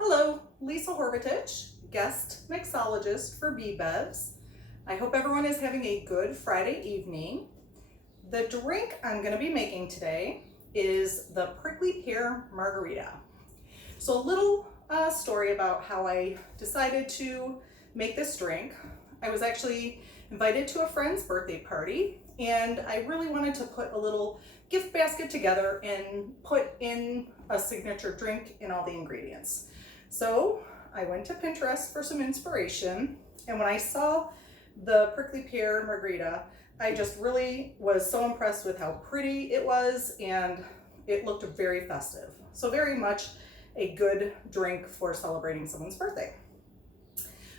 Hello, Lisa Horvatich, guest mixologist for Bee Bevs. I hope everyone is having a good Friday evening. The drink I'm going to be making today is the Prickly Pear Margarita. So a little story about how I decided to make this drink. I was actually invited to a friend's birthday party, and I really wanted to put a little gift basket together and put in a signature drink in all the ingredients. So I went to Pinterest for some inspiration, and when I saw the Prickly Pear Margarita, I just really was so impressed with how pretty it was, and it looked very festive. So very much a good drink for celebrating someone's birthday.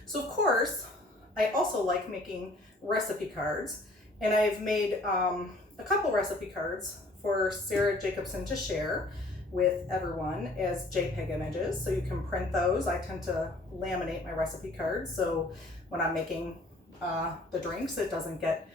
So of course, I also like making recipe cards, and I've made a couple recipe cards for Sarah Jacobson to share with everyone as JPEG images, so you can print those. I tend to laminate my recipe cards, so when I'm making the drinks, it doesn't get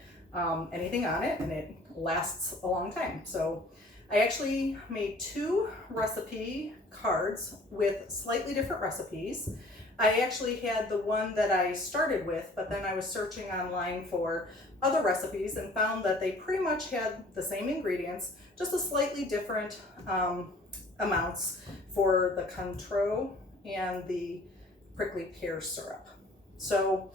anything on it, and it lasts a long time. So I actually made 2 recipe cards with slightly different recipes. I actually had the one that I started with, but then I was searching online for other recipes and found that they pretty much had the same ingredients, just a slightly different amounts for the Cointreau and the prickly pear syrup. So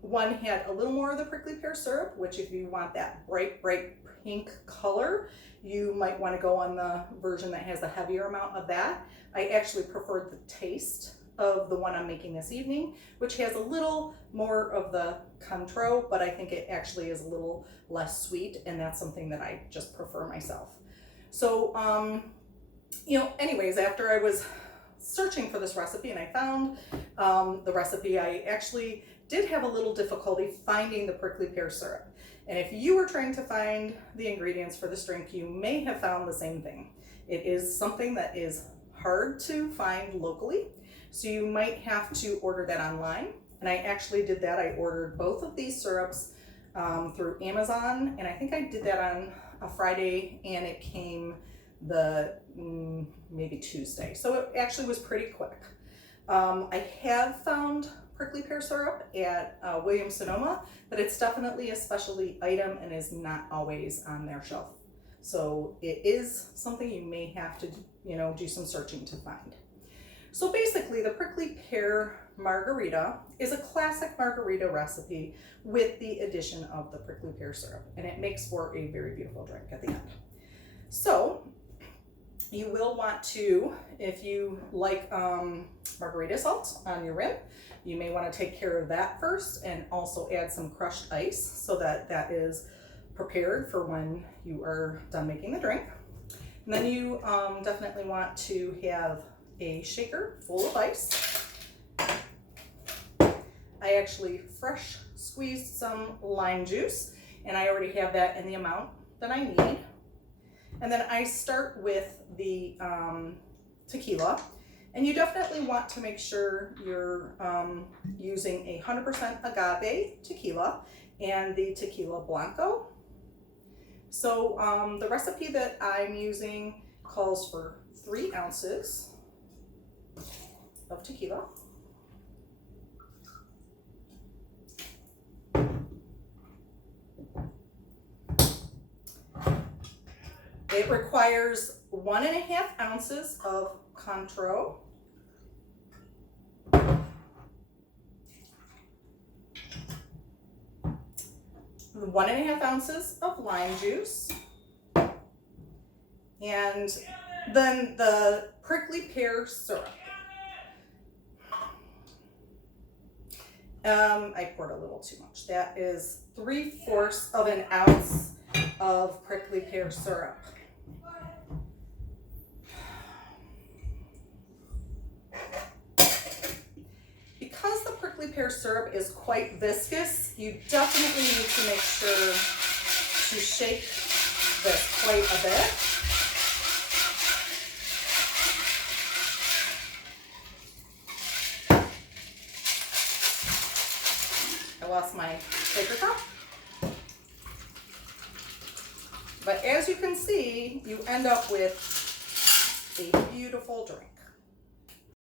one had a little more of the prickly pear syrup, which if you want that bright pink color, you might want to go on the version that has a heavier amount of that. I actually preferred the taste of the one I'm making this evening, which has a little more of the Cointreau, but I think it actually is a little less sweet, and that's something that I just prefer myself. So, anyways, after I was searching for this recipe and I found the recipe, I actually did have a little difficulty finding the prickly pear syrup. And if you were trying to find the ingredients for this drink, you may have found the same thing. It is something that is hard to find locally, so you might have to order that online. And I actually did that. I ordered both of these syrups through Amazon, and I think I did that on a Friday, and it came the maybe Tuesday. So it actually was pretty quick. I have found prickly pear syrup at Williams-Sonoma, but it's definitely a specialty item and is not always on their shelf. So it is something you may have to, do some searching to find. So basically, the prickly pear margarita is a classic margarita recipe with the addition of the prickly pear syrup, and it makes for a very beautiful drink at the end. So you will want to, if you like margarita salt on your rim, you may want to take care of that first, and also add some crushed ice so that that is prepared for when you are done making the drink. And then you definitely want to have a shaker full of ice. I actually fresh squeezed some lime juice, and I already have that in the amount that I need. And then I start with the tequila, and you definitely want to make sure you're using 100% agave tequila and the tequila blanco. So the recipe that I'm using calls for 3 ounces of tequila. It requires 1.5 ounces of Cointreau, 1.5 ounces of lime juice, and then the prickly pear syrup. I poured a little too much. That is 3/4 of an ounce of prickly pear syrup. Because the prickly pear syrup is quite viscous, you definitely need to make sure to shake this quite a bit. I lost my shaker cup. But as you can see, you end up with a beautiful drink.